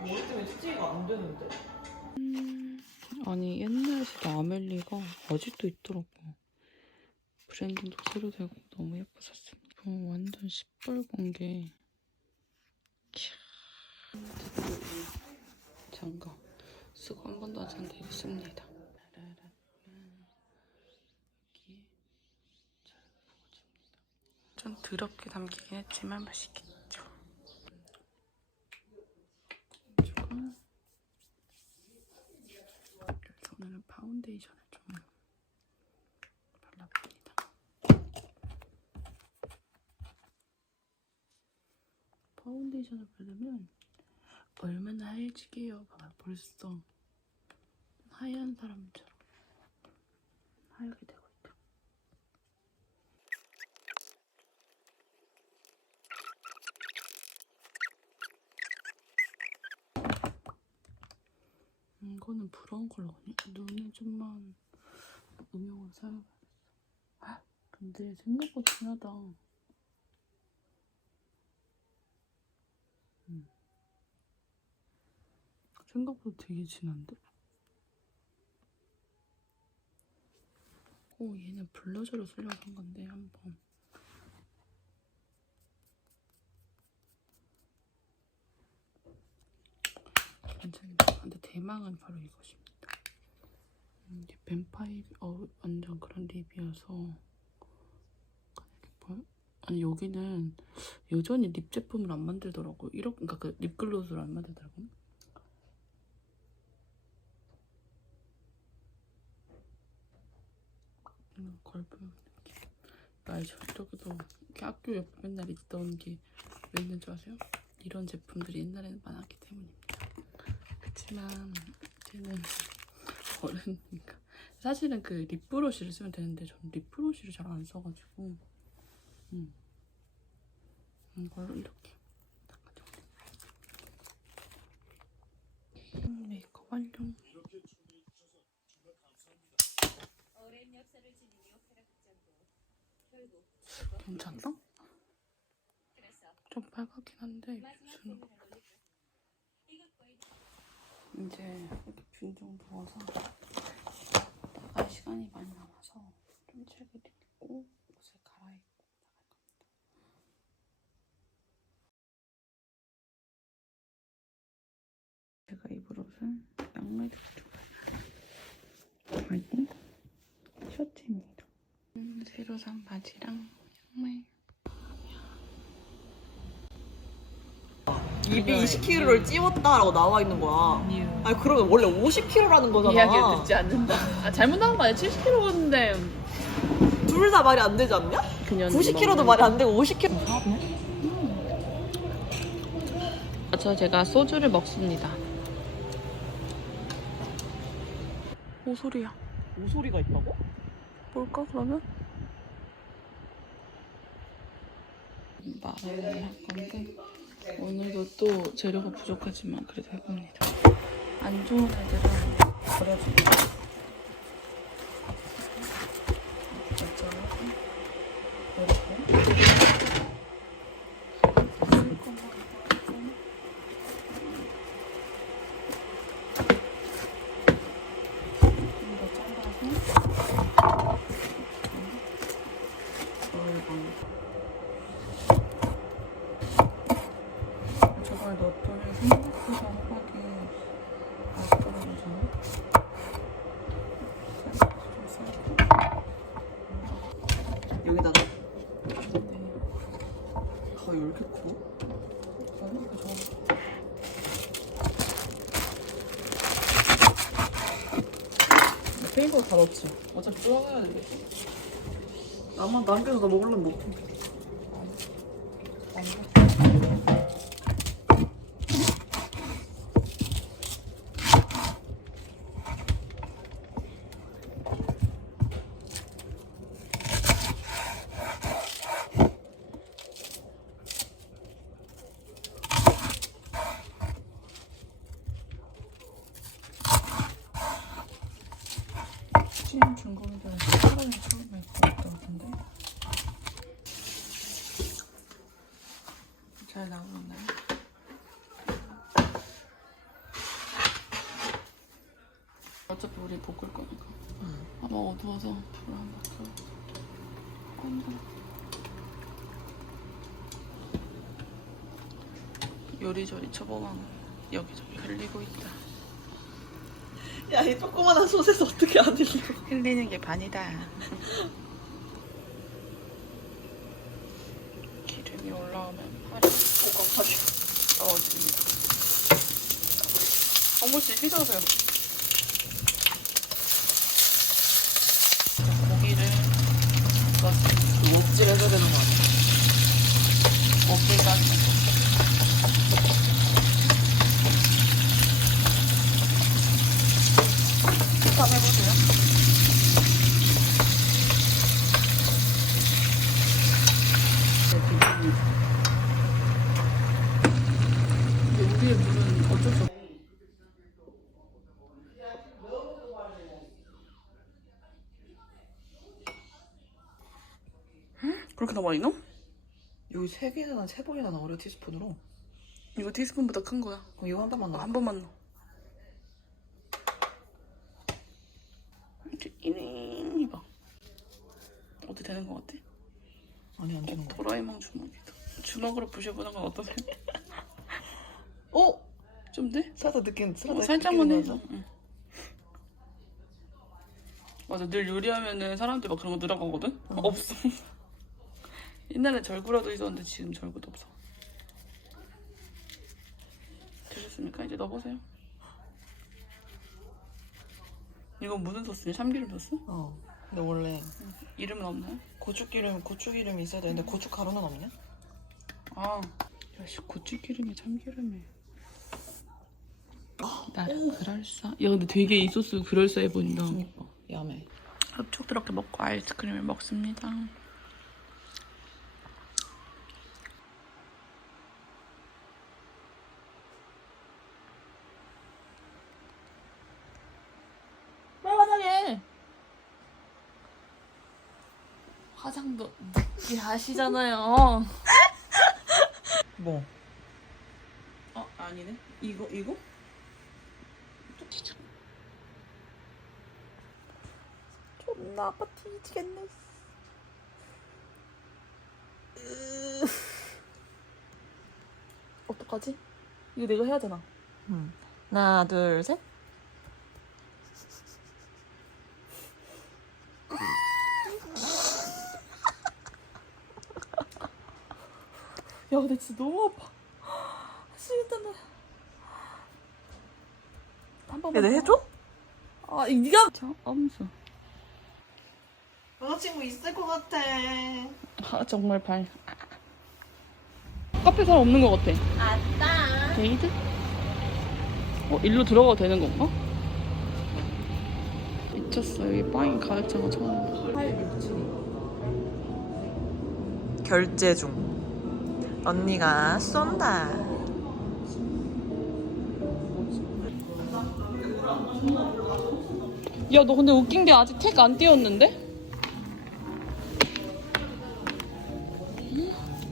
머리 때문에 스티가 안 되는데. 아니 옛날에 쓰던 아멜리가 아직도 있더라고. 브랜딩도 새로 되고 너무 예뻤었습니다. 어, 완전 시뻘건 게. 캬. 장갑 쓰고 한 번도 안. 여기에 잘 부어줍니다. 좀 더럽게 담기긴 했지만 맛있겠죠. 조금 그래서 오늘은 파운데이션을 좀 발라봅니다. 파운데이션을 바르면 얼마나 하얘지게요. 봐봐 벌써 하얀 사람처럼 하얗게 되고 있다. 음, 이거는 브라운 컬러거든요. 눈 에 좀만 음영으로 사용해야겠어. 아, 근데 생각보다 진하다. 음. 생각보다 되게 진한데? 오, 얘는 블러셔로 쓰려고 한 건데, 한번. 괜찮겠다. 근데 대망은 바로 이것입니다. 음, 이게 뱀파이어 어, 완전 그런 립이어서? 아니 여기는 여전히 립 제품을 안 만들더라고. 이렇게 그러니까 그 립글로스를 안 만들더라고. 음, 걸프? 저기도 이렇게 학교 옆에 맨날 있던 게 왜 있는 줄 아세요? 이런 제품들이 옛날에는 많았기 때문입니다. 그렇지만 이제는 어른이니까 사실은 그 립브러쉬를 쓰면 되는데 저는 립브러쉬를 잘 안 써가지고 음. 이걸로 이렇게 닦아줘 음, 메이크업 완료 괜찮나? 좀 빨갛긴 한데 마지막 쓰는 거 공연을 올리고 이것과 이 이제 빈정 부어서 나갈 시간이 많이 남아서 좀 책을 읽고 옷을 갈아입고 나갈 겁니다. 제가 입을 옷은 양말이 좋아요. 그리고 셔츠입니다. 음, 새로 산 바지랑 양말. 입이 20kg를 찌웠다라고 나와 있는 거야. 아니 그러면 원래 50kg라는 거잖아. 이야기를 듣지 않는다. 아, 잘못 나온 거 아니야? 70kg인데 둘 다 말이 안 되지 않냐? 그년 90kg도 말이 안 되고 50kg. 저 제가 소주를 먹습니다. 오 소리야. 오소리가 있다고? 뭘까 그러면? 말을 할 건데 오늘도 또 재료가 부족하지만 그래도 해봅니다. 안 좋은 애들은 버려줍니다. 이렇게 좀 더 잘라서 저 걸 넣었더니 생각보다 좀 썰고 여기다가 네. 거의 이렇게 커? 어, 그죠. 페이퍼 다 넣지. 어차피 쫄아야 되겠지. 나만 남겨서 너 먹으려면 먹고. 잘 나오나요? 어차피 우리 볶을 거니까. 응. 아마 어두워서 불을 한번 켜. 끈다. 요리조리 쳐보면 여기저기 흘리고 있다. 야, 이 조그마한 솥에서 어떻게 안 흘리고. 흘리는 게 반이다. 어머씨 씻어주세요. 고기를. 목질 해줘야 되는 거 아니야? 목질까지. 한번 해보세요. 근데 우리의 물은 어쩔 수 없어. 그렇게 나와 있노? 여기 세 개나 세 번이나 나오려 티스푼으로. 이거 티스푼보다 큰 거야. 그럼 이거 한 번만 어, 넣어. 한 번만 넣어. 이렇게 이닝 해봐. 어떻게 되는 거 같아? 아니 안 되는 거. 도라에몽 주먹이다. 주먹으로 부셔보는 건 어떠세요? 어? 좀 돼? 살짝 느낌. 어, 살짝 살짝만 해서. 응. 맞아, 늘 요리하면은 사람들이 막 그런 거 늘어가거든? 어. 없어. 옛날에 절구라도 있었는데 지금 절구도 없어. 되셨습니까? 이제 넣어보세요. 이건 무슨 소스냐? 참기름 소스? 어. 근데 원래 이름은 없나요? 고추기름 고추기름이 있어야 되는데 고춧가루는 없냐? 아, 야씨 고추기름에 참기름에. 나 그럴싸. 야 근데 되게 이 소스 그럴싸해 보인다. 그니까 야매. 흡족스럽게 먹고 아이스크림을 먹습니다. 빨리 화장해. 화장도 늦게 하시잖아요. 뭐? 어 아니네. 이거 이거? 존나 아파 뒤지겠네. 으... 어떡하지? 이거 내가 해야 되나? 음. 하나 둘 셋. 야 근데 진짜 너무 아파. 미치겠다 나. 한 번만. 야, 내 해줘? 아 네가. 저 엄수. 여자친구 있을 것 같아. 아 정말 발. 카페 사람 없는 것 같아. 아따. 데이드? 어 일로 들어가도 되는 건가? 미쳤어 여기 빵이 가득 차가 처음. 결제 중. 언니가 쏜다. 야 너 근데 웃긴 게 아직 택 안 띄웠는데?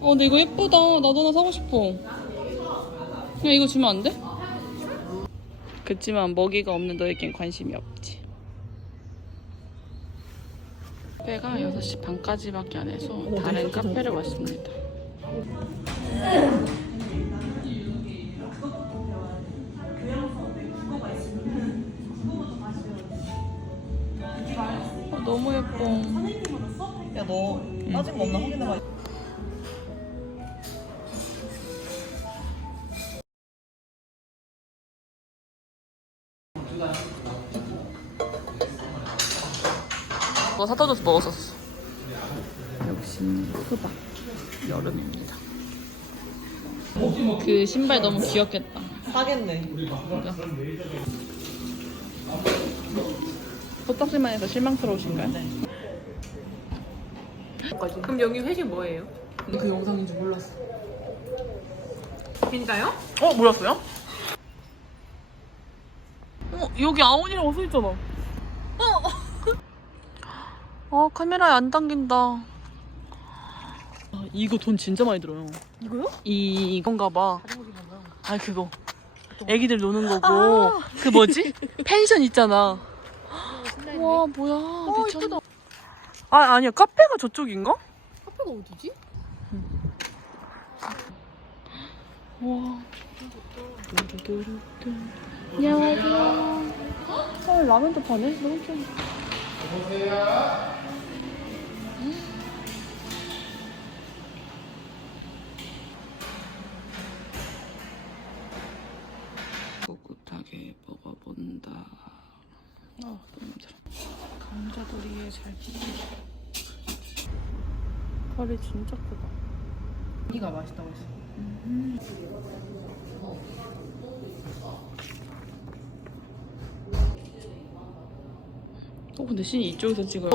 어 근데 이거 예쁘다 나도 하나 사고 싶어 그냥 이거 주면 안 돼? 그치만 먹이가 없는 너에겐 관심이 없지 카페가 6시 반까지밖에 안 해서 다른 카페를 왔습니다 어, 너무 예뻐. 야, 너 빠진 거 없나? 확인해봐. 너 사다 줘서 먹었었어. 역시. 호박 여름입니다. 그 신발 너무 귀엽겠다. 사겠네. 코딱지만 해서 실망스러우신가요? 네. 그럼 여기 회식 뭐예요? 그 영상인지 몰랐어. 진짜요? 어 몰랐어요? 어 여기 아온이라고 써 있잖아. 어. 아 카메라에 안 당긴다. 아, 이거 돈 진짜 많이 들어요. 이거요? 이 이건가 봐. 아 그거. 애기들 노는 거고 그 뭐지? 펜션 있잖아. 와 뭐야 미쳤다. 아 아니야 카페가 저쪽인가? 카페가 어디지? 와. 안녕하세요. 헐 라면도 파네. 너무 좀. 꿋꿋 털이 진짜 크다. 이가 맛있다고 했어. 어, 근데 신이 이쪽에서 찍어요.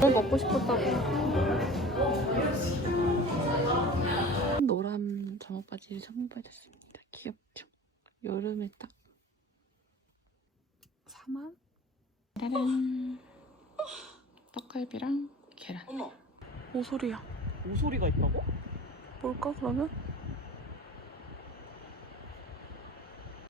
너무 먹고 싶었다고. 노란 점업 바지를 선물받았습니다. 귀엽죠? 여름에 딱 4만? 짜란 떡갈비랑 계란 어머. 오소리야 오소리가 있다고? 뭘까 그러면?